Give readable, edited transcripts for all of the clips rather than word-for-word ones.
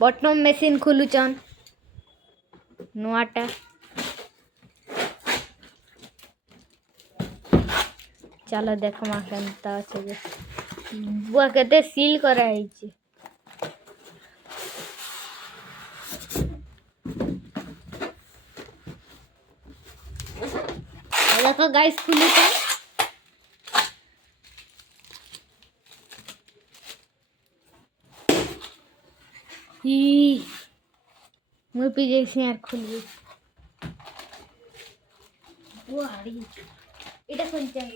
button machine खोलुचन नुआटा चलो देखमा केनता अच्छे जे बुआ केते सील करा ହେଇଛି देखो गाइस खुली था ही मुझे पीछे से यार खुली वो आड़ी इटा पंचांग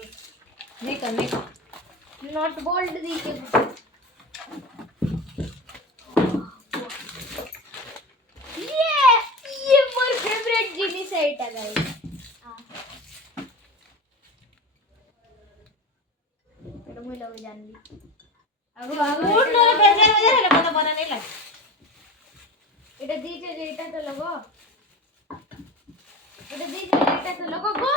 नहीं कर नॉट बोल्ड दी के ये मोर फेवरेट जिनिस है इटा गाइस इटा मुई लोग जानली आगो उठ नो बेजार बेजार है पता बना नहीं लग इटा दीजे जे इटा तो लगो इटा दीजे जे इटा तो लगो गो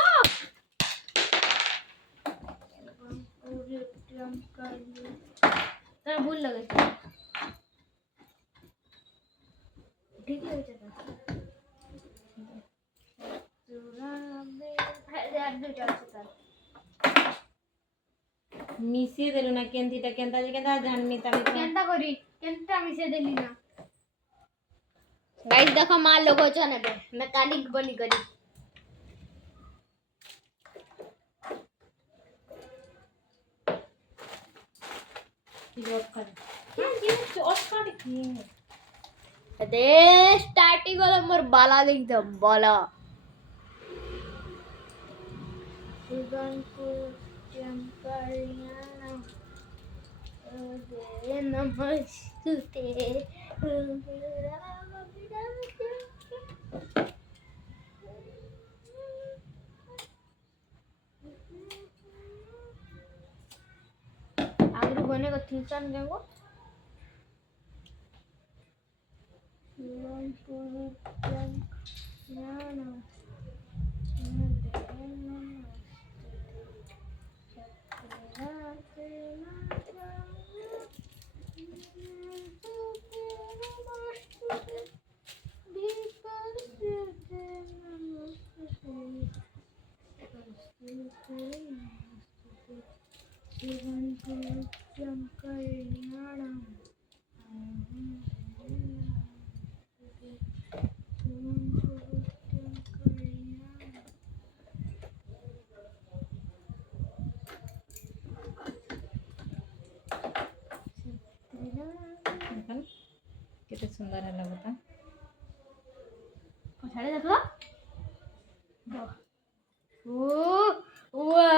तर भूल लगे ठीक है मिसी देलु ना केंतीटा केंता जे केंता जाननी ताली केंता करी केंता मिसे देली ना गाइस देखो मार लोगो छ ने मैकेनिक बनी करी जॉब कर ये जॉब काट की अरे स्टार्टिंग वाला मोर बाला देख दो बाला सुगन को चंपरिया ओदे नमस्ते आगरू बने को थिंसन देंगो कितने सुंदर है लगता पछाड़े देखो ओ वाह